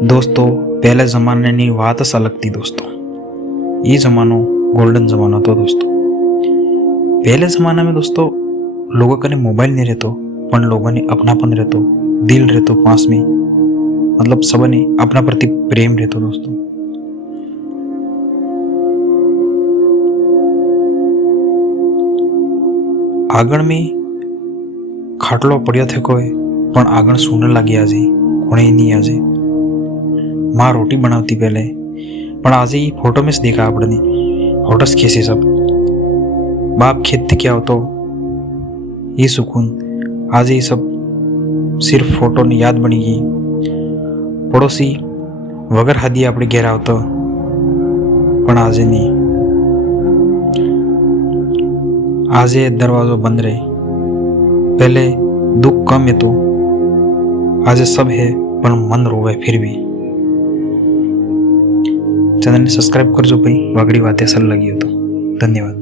दोस्तों पहले ज़माने बात ज अलग थी दोस्तों। ये ज़मानो गोल्डन ज़मानो था दोस्तों। पहले ज़माना में दोस्तों लोगों कने मोबाइल नहीं रहतो, पण लोगों ने अपनापन रहतो, दिल रहतो पास में, मतलब सबने अपना प्रति प्रेम रहतो दोस्तों। आंगण में खाटलो पड़ियो थे कोई, पण आंगण सूने लगी आजे कोने नहीं आजे। माँ रोटी बनावती पहले, पण आज ही फोटो में से देखा आपने फोटोस कैसे सब। बाप खेत थी क्या हो तो ये सुकून, आज ये सब सिर्फ फोटो ने याद बनी गई। पड़ोसी वगर हदी अपने घेर आवतो, पण आज नहीं। आज दरवाजो बंद रहे, पहले दुख कम है तो आज सब है, पर मन रोवे फिर भी। चैनल ने सब्सक्राइब कर जो भाई, वागड़ी बातें असल लगी हो तो। धन्यवाद।